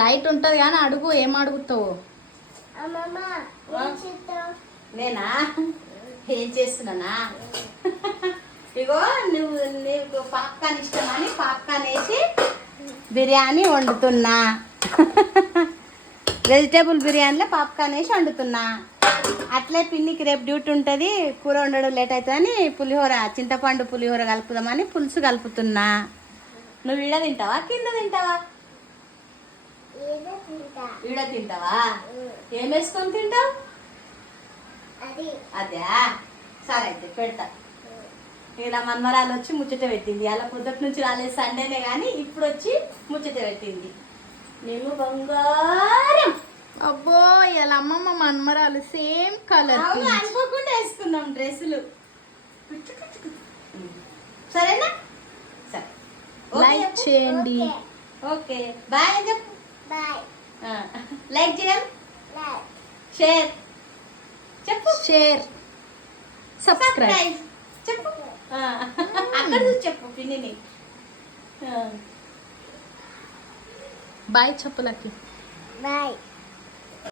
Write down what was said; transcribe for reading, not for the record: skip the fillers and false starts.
Light ఉంటుంది కానీ అడుగు, ఏం అడుగుతావు? నేనా ఏం చేస్తున్నానా? ఇగో నీకు పాప్కార్న్ ఇష్టమని పాప్కార్న్ వేసి బిర్యానీ వండుతున్నా. వెజిటేబుల్ బిర్యానీలో పాప్కార్న్ వేసి వండుతున్నా. అట్లే పిన్నికి రేపు డ్యూటీ ఉంటుంది, కూర వండడం లేట్ అవుతుందని పులిహోర, చింతపండు పులిహోర కలుపుదామని పులుసు కలుపుతున్నా. నువ్వు ఈడ తింటావా కింద తింటావా? ఈడ తింటావా? ఏం వేసుకొని తింటావు? అదే సరే అయితే పెడతా. ఇలా మన్మరాలు వచ్చి ముచ్చట పెట్టింది. అలా పొద్దుటి నుంచి రాలేదు, సండేనే కానీ ఇప్పుడు వచ్చి ముచ్చట పెట్టింది. మేము బంగారం. అబ్బో ఇలా అమ్మమ్మ మన్మరాలు సేమ్ కలర్. అనుకోకుండా వేసుకున్నాం డ్రెస్సులు. సరేనా? సరే, లైక్ చేయండి. ఓకే బాయ్ అని చెప్పు. లైక్ చేయాలి, షేర్ చెప్పు, షేర్, సబ్స్క్రైబ్ చెప్పు. అక్కడ చూసి చెప్పు పిన్నిని. బాయ్ చెప్పు లక్కీ. బాయ్.